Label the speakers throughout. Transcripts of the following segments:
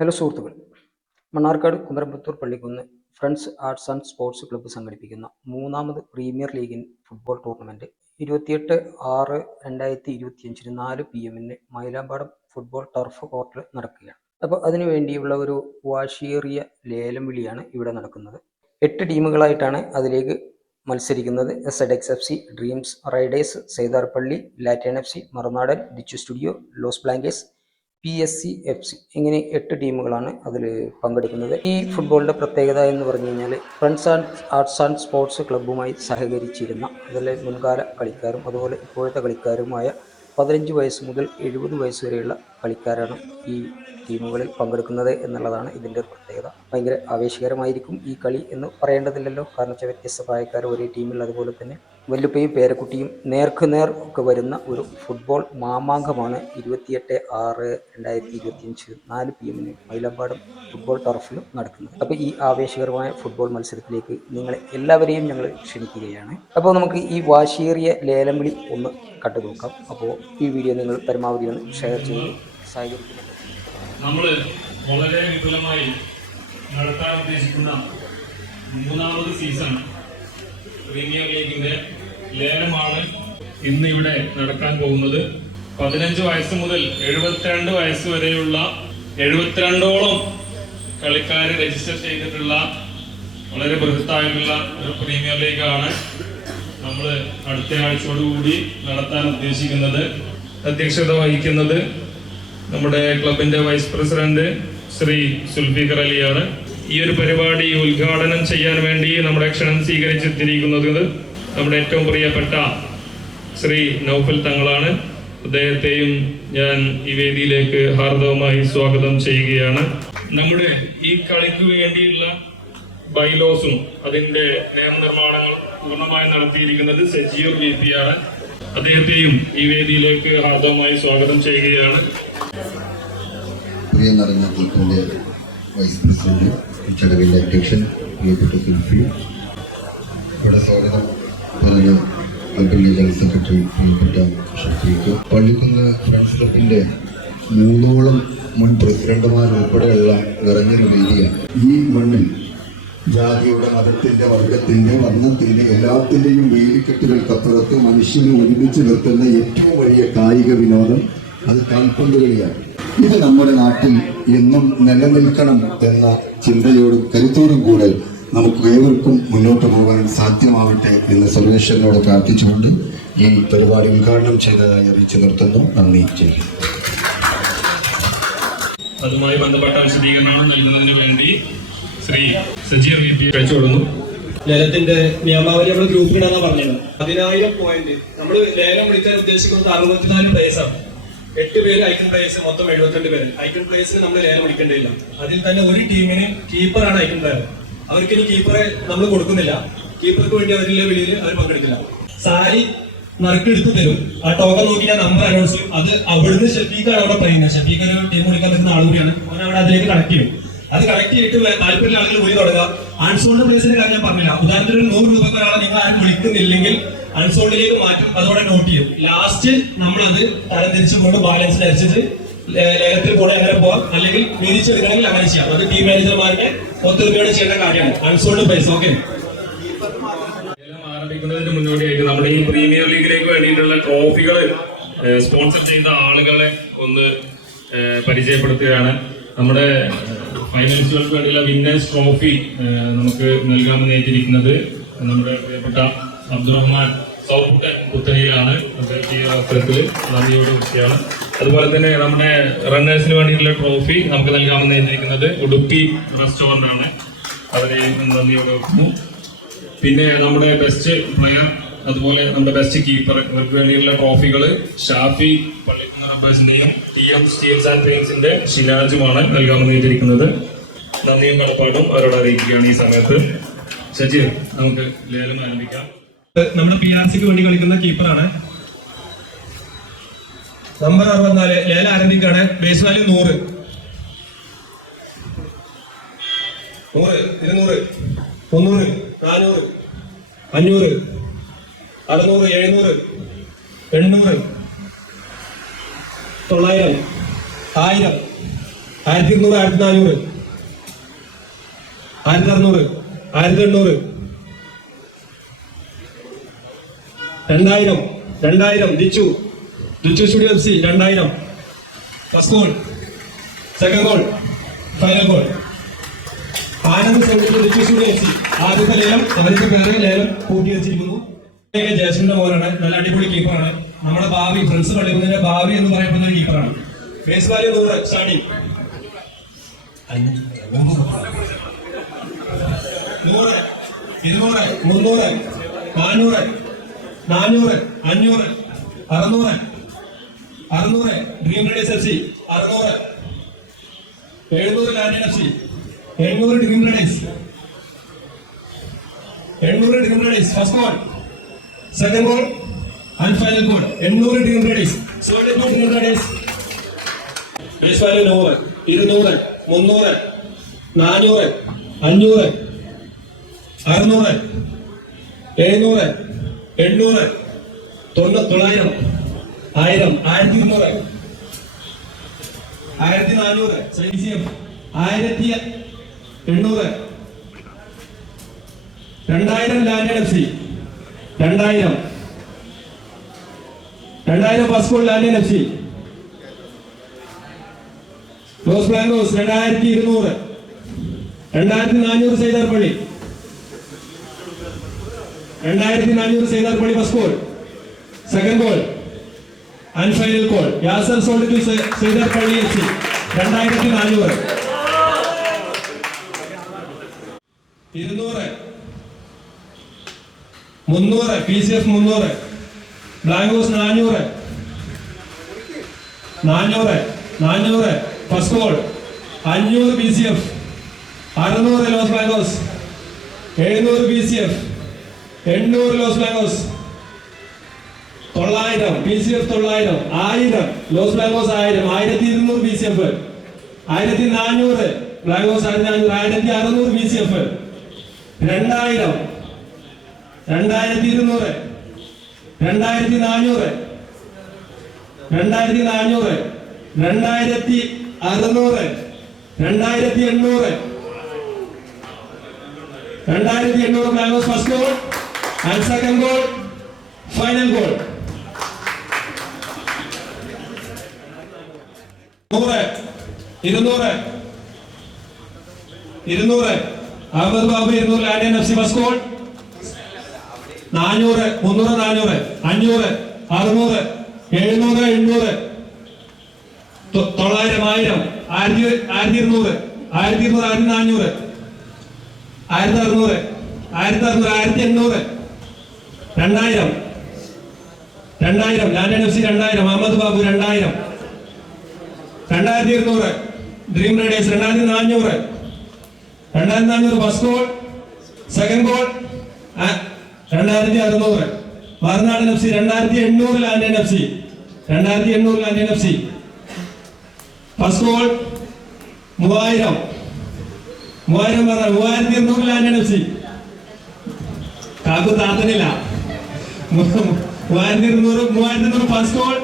Speaker 1: Hello സുഹൃത്തുക്കൾ. Mannarkkad Kumarampathur Pallikkunnu friends arts and sports club സംഘടിപ്പിക്കുന്ന മൂന്നാമത് പ്രീമിയർ ലീഗിൻ ഫുട്ബോൾ ടൂർണമെന്റ് ഇരുപത്തിയെട്ട് ആറ് രണ്ടായിരത്തി ഇരുപത്തിയഞ്ചിന് നാല് പി എമ്മിന് മൈലാമ്പാടം ഫുട്ബോൾ ടർഫ് കോർട്ടിൽ നടക്കുകയാണ്. അപ്പോൾ അതിനു വേണ്ടിയുള്ള ഒരു വാശിയേറിയ ലേലം വിളിയാണ് ഇവിടെ നടക്കുന്നത്. എട്ട് ടീമുകളായിട്ടാണ് അതിലേക്ക് മത്സരിക്കുന്നത്. Sedex F C dreams riders Saitharppalli lantern F C Marunadan Dichu studio Los Blankers P S C F C ഇങ്ങനെ എട്ട് ടീമുകളാണ് അതിൽ പങ്കെടുക്കുന്നത്. ഈ ഫുട്ബോളിന്റെ പ്രത്യേകത എന്ന് പറഞ്ഞു കഴിഞ്ഞാൽ friends and arts and sports ക്ലബ്ബുമായി സഹകരിച്ചിരുന്ന അതിലെ മുൻകാല കളിക്കാരും അതുപോലെ ഇപ്പോഴത്തെ കളിക്കാരുമായ പതിനഞ്ച് വയസ്സ് മുതൽ എഴുപത് വയസ്സ് വരെയുള്ള കളിക്കാരാണ് ഈ ടീമുകളിൽ പങ്കെടുക്കുന്നത് എന്നുള്ളതാണ് ഇതിന്റെ ഒരു പ്രത്യേകത. ഭയങ്കര ആവേശകരമായിരിക്കും ഈ കളി എന്ന് പറയേണ്ടതില്ലല്ലോ. കാരണം വെച്ചാൽ വ്യത്യസ്ത പ്രായക്കാർ ഒരേ ടീമിൽ അതുപോലെ തന്നെ വല്ലുപ്പയും പേരക്കുട്ടിയും നേർക്കുനേർ ഒക്കെ വരുന്ന ഒരു ഫുട്ബോൾ മാമാങ്കമാണ്. ഇരുപത്തിയെട്ട് ആറ് രണ്ടായിരത്തി ഇരുപത്തിയഞ്ച് നാല് പി എമ്മിന് മൈലമ്പാടം ഫുട്ബോൾ ടർഫിൽ നടക്കുന്നത്. അപ്പോൾ ഈ ആവേശകരമായ ഫുട്ബോൾ മത്സരത്തിലേക്ക് നിങ്ങളെ എല്ലാവരെയും ഞങ്ങൾ ക്ഷണിക്കുകയാണ്. അപ്പോൾ നമുക്ക് ഈ വാശിയേറിയ ലേലം വിളി ഒന്ന് കണ്ടു നോക്കാം. അപ്പോൾ ഈ വീഡിയോ നിങ്ങൾ പരമാവധി ഒന്ന് ഷെയർ ചെയ്ത് സഹകരിക്കുന്നുണ്ട്.
Speaker 2: നമ്മൾ വളരെ വിപുലമായി നടത്താൻ ഉദ്ദേശിക്കുന്ന മൂന്നാമത് സീസൺ പ്രീമിയർ ലീഗിന്റെ ലേലമാണ് ഇന്ന് ഇവിടെ നടക്കാൻ പോകുന്നത്. പതിനഞ്ച് വയസ്സ് മുതൽ എഴുപത്തിരണ്ട് വയസ്സ് വരെയുള്ള എഴുപത്തിരണ്ടോളം കളിക്കാർ രജിസ്റ്റർ ചെയ്തിട്ടുള്ള വളരെ ബൃഹത്തായിട്ടുള്ള ഒരു പ്രീമിയർ ലീഗാണ് നമ്മൾ അടുത്ത ആഴ്ചയോടുകൂടി നടത്താൻ ഉദ്ദേശിക്കുന്നത്. അധ്യക്ഷത വഹിക്കുന്നത് നമ്മുടെ ക്ലബിന്റെ വൈസ് പ്രസിഡന്റ് ശ്രീ സുൽഫിഖർ അലിയാണ്. ഈ ഒരു പരിപാടി ഉദ്ഘാടനം ചെയ്യാൻ വേണ്ടി നമ്മുടെ ക്ഷണം സ്വീകരിച്ചെത്തിയിരിക്കുന്നത് നമ്മുടെ ഏറ്റവും പ്രിയപ്പെട്ട ശ്രീ നൗഫൽ തങ്ങളാണ്. അദ്ദേഹത്തെയും ഞാൻ ഈ വേദിയിലേക്ക് ഹാർദവമായി സ്വാഗതം ചെയ്യുകയാണ്. നമ്മുടെ ഈ കളിക്ക് വേണ്ടിയുള്ള ബൈലോസും അതിന്റെ നിയമനിർമ്മാണങ്ങൾ പൂർണമായി നടത്തിയിരിക്കുന്നത് സജീവ് വി പി ആണ് അദ്ദേഹത്തെയും ഈ വേദിയിലേക്ക് ഹാർദവമായി സ്വാഗതം ചെയ്യുകയാണ്.
Speaker 3: വൈസ് പ്രസിഡന്റ് ചടവിന്റെ അധ്യക്ഷൻ ഇവിടെ സ്വാഗതം. പറഞ്ഞ ക്ലബിന്റെ ജനറൽ സെക്രട്ടറി പ്രിയപ്പെട്ട ഷഫീഖ്. പള്ളിക്കുന്ന് ഫ്രണ്ട്സ് ക്ലബിന്റെ മൂന്നോളം മുൻ പ്രസിഡന്റുമാരുൾപ്പെടെയുള്ള നിറഞ്ഞ രീതിയ ഈ മണ്ണിൽ ജാതിയുടെ മതത്തിന്റെ വർഗത്തിന്റെ വർണത്തിന്റെ എല്ലാത്തിന്റെയും വേലിക്കെട്ടുകൾക്കപ്പുറത്ത് മനുഷ്യനെ ഒരുമിച്ച് നിർത്തുന്ന ഏറ്റവും വലിയ കായിക വിനോദം അത് കാൽപന്ത് കളിയാണ് ഇത് നമ്മുടെ നാട്ടിൽ എന്നും നിലനിൽക്കണം എന്ന ചിന്തയോടും കരുത്തോടും കൂടെ നമുക്ക് ഏവർക്കും മുന്നോട്ട് പോകാൻ സാധ്യമാവട്ടെ എന്ന് സർവേശ്വരനോട് പ്രാർത്ഥിച്ചുകൊണ്ട് ഈ പരിപാടി ഉദ്ഘാടനം ചെയ്തതായി അറിയിച്ചു നിർത്തുന്നു. നന്ദി. ചെയ്യുന്നു
Speaker 2: അതുമായി ബന്ധപ്പെട്ട വിശദീകരണങ്ങൾ നൽകുന്നതിന് വേണ്ടി ശ്രീ സജീർ വി പി അയച്ചുകൊടുന്നു
Speaker 4: ലേലത്തിന്റെ നിയമാവലി നമ്മൾ ഗ്രൂപ്പിലിടാന്നാ പറഞ്ഞത്. പതിനായിരം പോയിന്റ് നമ്മൾ ലേലം വിളിക്കാൻ ഉദ്ദേശിക്കുന്നത് അറുപത്തിനാല് പ്ലേസ് ആണ്. എട്ട് പേര് ഐക്കൺ പ്ലേസ് മൊത്തം എഴുപത്തിരണ്ട് പേര്. ഐക്കൺ പ്ലേസിൽ നമ്മൾ ലേലം വിളിക്കേണ്ടതില്ല. അതിൽ തന്നെ ഒരു ടീമിന് കീപ്പറാണ് ഐക്കൺ പ്ലെയർ അവർക്ക് ഇനി കീപ്പറെ നമ്മൾ കൊടുക്കുന്നില്ല. കീപ്പർക്ക് വേണ്ടി അവരിലെ വെളിയിൽ അവർ പങ്കെടുക്കില്ല. സാരി നറുക്കെടുത്ത് തരും. ആ ടോക്കൺ നോക്കി ഞാൻ നമ്പർ അനൗൺസ് ചെയ്യും. അത് അവിടുന്ന് ഷഫീഖാണ് അവിടെ പറയുന്നത് ഷഫീഖ് ഒരു ടീം കൊടുക്കാൻ പറ്റുന്ന ആൾ കൂടിയാണ്. അവൻ അവിടെ അതിലേക്ക് കണക്ട് ചെയ്യും. അത് കണക്ട് ചെയ്തിട്ട് താല്പര്യം ആളുകൾ വിളി തുടങ്ങുക അൺസോൾഡ് പ്ലേസിന്റെ കാര്യം ഞാൻ പറഞ്ഞില്ല. ഉദാഹരണത്തിന് ഒരു നൂറ് രൂപക്ക് ഒരാളെ നിങ്ങൾ ആരും വിളിക്കുന്നില്ലെങ്കിൽ അൺസോൾഡിലേക്ക് മാറ്റും. അതോടെ നോട്ട് ചെയ്യും. ലാസ്റ്റ് നമ്മളത് തരം ബാലൻസ് ലേ- ലേലത്തിൽ കൂടെ അങ്ങനെ പോകാം അല്ലെങ്കിൽ വിരിച്ചെടുക്കണമെങ്കിൽ അങ്ങനെ ചെയ്യാം. അത് ടീം മാനേജർമാരുടെ ഒത്തുതീർപ്പാട് ചെയ്യേണ്ട കാര്യമാണ്. അൺസോൾഡ് പൈസ ഓക്കെ
Speaker 2: ആരംഭിക്കുന്നതിന് മുന്നോടിയായിട്ട് നമ്മുടെ ഈ പ്രീമിയർ ലീഗിലേക്ക് വേണ്ടിയിട്ടുള്ള ട്രോഫികൾ സ്പോൺസർ ചെയ്ത ആളുകളെ ഒന്ന് പരിചയപ്പെടുത്തുകയാണ്. നമ്മുടെ ഫൈനലിസ്റ്റുകൾക്ക് വേണ്ടിയുള്ള വിന്നേഴ്സ് ട്രോഫി നമുക്ക് നൽകാമെന്ന് ഏറ്റിരിക്കുന്നത് നമ്മുടെ പ്രിയപ്പെട്ട അബ്ദുറഹ്മാൻ സൗപുട്ടൻ പുത്തനയിലാണ്. അദ്ദേഹത്തെ ഈ അവസരത്തിൽ നന്ദിയോട് കുറിച്ചാണ് അതുപോലെ തന്നെ നമ്മുടെ റണ്ണേഴ്സിന് വേണ്ടിയിട്ടുള്ള ട്രോഫി നമുക്ക് നൽകാമെന്ന് എഴുതിയിരിക്കുന്നത് ഉടുപ്പി റെസ്റ്റോറന്റ് ആണ് അവരെ നന്ദിയോടെ വെക്കുന്നു പിന്നെ നമ്മുടെ ബെസ്റ്റ് പ്ലെയർ അതുപോലെ നമ്മുടെ ബെസ്റ്റ് കീപ്പർ ഇവർക്ക് വേണ്ടിയുള്ള ട്രോഫികൾ ഷാഫി പള്ളിക്കുന്ന റബ്ബേഴ്സിന്റെയും ടി എം സ്റ്റീൽസ് ആൻഡ് പെയിൻസിന്റെ ശിലാജുമാണ് നൽകാമെന്ന് എഴുതിയിരിക്കുന്നത്. നന്ദിയും കടപ്പാടും അവരോട് അറിയിക്കുകയാണ് ഈ സമയത്ത്. സജീർ നമുക്ക് ലേലം ആരംഭിക്കാം.
Speaker 4: നമ്മുടെ പി ആർ സിക്ക് വേണ്ടി കളിക്കുന്ന കീപ്പറാണ് നമ്പർ അറുപത്തിനാല് ലേല ആരംഭിക്കാണ് ബേസ് വാല്യൂ നൂറ്. നൂറ് ഇരുന്നൂറ് മുന്നൂറ് നാനൂറ് അഞ്ഞൂറ് അറുന്നൂറ് എഴുന്നൂറ് എണ്ണൂറ് തൊള്ളായിരം ആയിരം ആയിരത്തി ഇരുന്നൂറ് ആയിരത്തി നാനൂറ് ആയിരത്തി അറുന്നൂറ് ആയിരത്തി എണ്ണൂറ് രണ്ടായിരം രണ്ടായിരം Dichu. Dichu studio F C രണ്ടായിരം. First goal second goal final goal Anand seventy Dichu studio F C. ആദ്യത്തെ ലേലം അവർക്ക് പേരെ ലേലം കൂട്ടി വെച്ചിരിക്കുന്നു. ജയസിന്റെ മോനാണ് നല്ല അടിപൊളി കീപ്പറാണ് നമ്മുടെ ഭാവി ഫ്രണ്ട്സ് കളിക്കുന്നതിന്റെ ഭാവി എന്ന് പറയപ്പെടുന്ന കീപ്പറാണ് ഫേസ് വാല്യൂ നൂറ് സ്റ്റാർട്ടിങ് നൂറ് ഇരുന്നൂറ് മുന്നൂറ് നാനൂറ് നാനൂറ് അഞ്ഞൂറ് അറുന്നൂറ്. അറുന്നൂറ് ഡ്രീം റേഡിയസ് എഫ് സി അറുന്നൂറ് എഴുന്നൂറ് ലാൻഡ് എഫ് സി എണ്ണൂറ് ഡ്രീം റേഡിയസ് എണ്ണൂറ് dream radius first ball second ball and final ball എണ്ണൂറ് dream radius sold to dream radius base നൂറ്. ഇരുന്നൂറ് മുന്നൂറ് നാനൂറ് അഞ്ഞൂറ് അറുന്നൂറ് എഴുന്നൂറ് എണ്ണൂറ് തൊള്ളായിരം. ആയിരം ആയിരത്തി ഇരുന്നൂറ് ആയിരത്തി നാനൂറ് സി എഫ് ആയിരത്തി എണ്ണൂറ്. രണ്ടായിരം ലാൻഡ് എഫ് സി. രണ്ടായിരം. രണ്ടായിരം passport land F C. Los Blancos രണ്ടായിരത്തി ഇരുന്നൂറ് രണ്ടായിരത്തി നാനൂറ് സൈതാർപ്പള്ളി രണ്ടായിരത്തി നാനൂറ് Saidarpalli first goal second goal. And final call Yasar sold to Saidarpalli F C രണ്ടായിരത്തി നാനൂറ് ഇരുന്നൂറ്. മുന്നൂറ്. പി സി എഫ് മുന്നൂറ്. ബ്ലാങ്കോസ് നാനൂറ്. നാനൂറ്. നാനൂറ്. ഫസ്റ്റ് കോൾ അഞ്ഞൂറ് പി സി എഫ് അറുന്നൂറ് ലോസ് ബ്ലാങ്കോസ് എഴുന്നൂറ് പി സി എഫ് എണ്ണൂറ് ലോസ് ബ്ലാങ്കോസ് തൊള്ളായിരം ബി സി എഫ് തൊള്ളായിരം ആയിരം ലോസ് ബ്ലാങ്കോസ് ആയിരം ആയിരത്തി ഇരുന്നൂറ് ബി സി എഫ് ആയിരത്തി നാനൂറ് ബ്ലാങ്കോസ് ആയിരത്തി നാനൂറ് ആയിരത്തി അറുന്നൂറ് ബി സി എഫ് രണ്ടായിരം രണ്ടായിരത്തി ഇരുന്നൂറ് രണ്ടായിരത്തി നാനൂറ് രണ്ടായിരത്തി നാനൂറ് രണ്ടായിരത്തി അറുന്നൂറ് രണ്ടായിരത്തി എണ്ണൂറ് രണ്ടായിരത്തി എണ്ണൂറ് Blancos first goal and second goal final goal നൂറ് ഇരുന്നൂറ് ഇരുന്നൂറ്. അഹമ്മദ് ബാബു ഇരുന്നൂറ് land F C first goal നാനൂറ് മുന്നൂറ് നാനൂറ് അഞ്ഞൂറ് അറുന്നൂറ് എഴുന്നൂറ് എണ്ണൂറ്. തൊള്ളായിരം ആയിരം ആയിരത്തി ആയിരത്തി ഇരുന്നൂറ് ആയിരത്തി ഇരുന്നൂറ് ആയിരത്തി നാനൂറ് ആയിരത്തി അറുന്നൂറ് ആയിരത്തി അറുന്നൂറ് ആയിരത്തി എണ്ണൂറ്. രണ്ടായിരം രണ്ടായിരം. ലാൻഡ് എഫ് സി രണ്ടായിരം അഹമ്മദ് ബാബു രണ്ടായിരം രണ്ടായിരത്തി ഇരുന്നൂറ് ഡ്രീം റൈഡേഴ്സ് രണ്ടായിരത്തി നാനൂറ് രണ്ടായിരത്തി നാനൂറ് ഫസ്റ്റ് ഗോൾ സെക്കൻഡ് ഗോൾ രണ്ടായിരത്തി അറുന്നൂറ് മറുനാടൻ എഫ് സി രണ്ടായിരത്തി എണ്ണൂറ് ലാൻഡ് എഫ് സി രണ്ടായിരത്തി എണ്ണൂറ് land F C first goal മൂവായിരം. മൂവായിരം പറഞ്ഞ മൂവായിരത്തി എണ്ണൂറ് ലാൻഡ് എഫ് സി കാക്കു താത്തനില്ല. മൂവായിരത്തി ഇരുന്നൂറ് മൂവായിരത്തി ഇരുന്നൂറ് first goal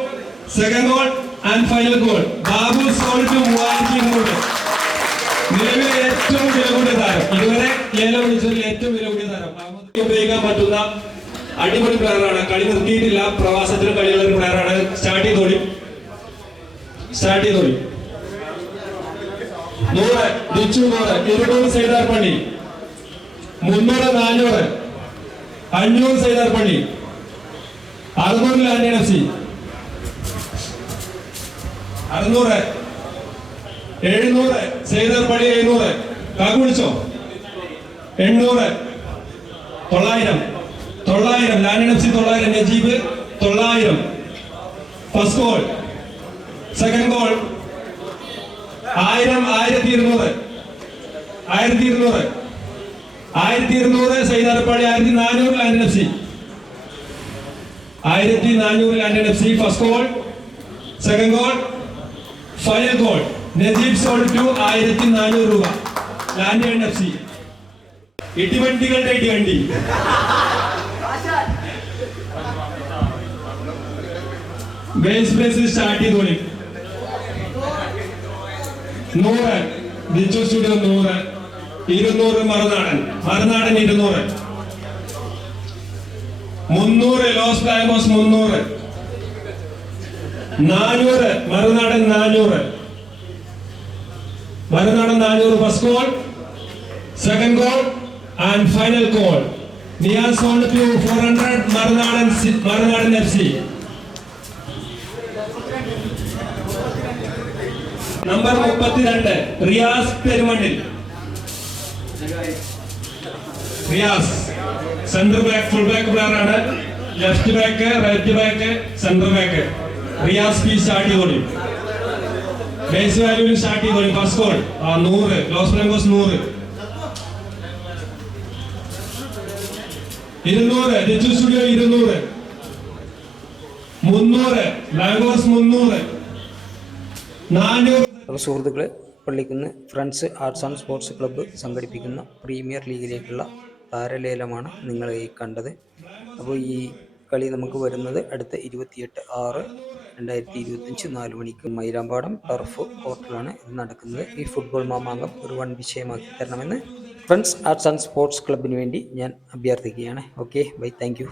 Speaker 4: second goal and final goal Babu to മൂവായിരത്തി ഇരുന്നൂറ് നിലവിലെ ഏറ്റവും വില കൂടിയ താരം. ഇതുവരെ ലേലം വിളിച്ചതിൽ ഏറ്റവും വില കൂടിയ താരം ഉപയോഗിക്കാൻ പറ്റുന്ന അടിപൊളി പ്ലെയറാണ് കളി നിർത്തിയിട്ടില്ല. പ്രവാസത്തിന് കളിയുള്ള ഒരു പ്ലെയറാണ് സ്റ്റാർട്ട് ചെയ്തോളി സ്റ്റാർട്ട് ചെയ്തോളി നൂറ് ദിച്ചു നൂറ് ഇരുന്നൂറ് സൈദാർ പണി. മുന്നൂറ് നാനൂറ്. അഞ്ഞൂറ് സൈദാർ പണി. അറുന്നൂറിൽ സി. അറുന്നൂറ്. എഴുന്നൂറ്. സൈദർ പടി എഴുന്നൂറ്. കാക്കു വിളിച്ചോ? എണ്ണൂറ്. തൊള്ളായിരം. തൊള്ളായിരം. ലാൻഡ് എഫ് സി തൊള്ളായിരം. നജീബ് തൊള്ളായിരം. First goal. Second goal. ആയിരം ആയിരത്തി ഇരുന്നൂറ് ആയിരത്തി ഇരുന്നൂറ് ആയിരത്തി ഇരുന്നൂറ് സൈദാർപ്പാടി ആയിരത്തി നാനൂറ് ലാൻഡ് എഫ് സി. ആയിരത്തി നാനൂറ് land F C. First goal. Second goal. Final goal. Najeeb sold to ആയിരത്തി നാനൂറ് രൂപ. Land F C. ഇടിവണ്ടികളുടെ ഇടിവണ്ടി. ബേസ് ബേസ് സ്റ്റാർട്ട് ചെയ്തോളി നൂറ്. ബിജു സ്റ്റുഡിയോ നൂറ്. ഇരുന്നൂറ് മറുനാടൻ. മറുനാടൻ ഇരുന്നൂറ്. മുന്നൂറ്. ലോസ് ബാങ്കോസ് മുന്നൂറ്. നാനൂറ്. മറുനാടൻ നാനൂറ്. മറുനാടൻ നാനൂറ് first goal second goal and final goal Niyas on to four hundred Marunadan Marunadan F C number മുപ്പത്തിരണ്ട് Riyas പെരുമണ്ണിൽ. Riyas centre back full back player ആണ്. Left back right back centre back Riyas P start ചെയ്തോളി. Base വാല്യൂവിൽ start ചെയ്തോളി first ആ നൂറ്. Loss Blancos നൂറ്. ഇരുന്നൂറ്. Reju studio ഇരുന്നൂറ്. മുന്നൂറ്. ബ്ലാങ്കോസ് മുന്നൂറ്. നാനൂറ്.
Speaker 1: സുഹൃത്തുക്കളെ Pallikkunnu friends arts and sports club സംഘടിപ്പിക്കുന്ന പ്രീമിയർ ലീഗിലേക്കുള്ള താരലേലമാണ് നിങ്ങൾ ഈ കണ്ടത്. അപ്പോൾ ഈ കളി നമുക്ക് വരുന്നത് അടുത്ത ഇരുപത്തിയെട്ട് ആറ് രണ്ടായിരത്തി ഇരുപത്തഞ്ച് നാല് മണിക്ക് മൈലാമ്പാടം ടർഫ് കോർട്ടിലാണ് നടക്കുന്നത്. ഈ ഫുട്ബോൾ മാമാങ്കം ഒരു വൺ വിഷയമാക്കി തരണമെന്ന് ഫ്രണ്ട്സ് ആർട്സ് ആൻഡ് സ്പോർട്സ് ക്ലബിന് വേണ്ടി ഞാൻ അഭ്യർത്ഥിക്കുകയാണ്. Okay bye thank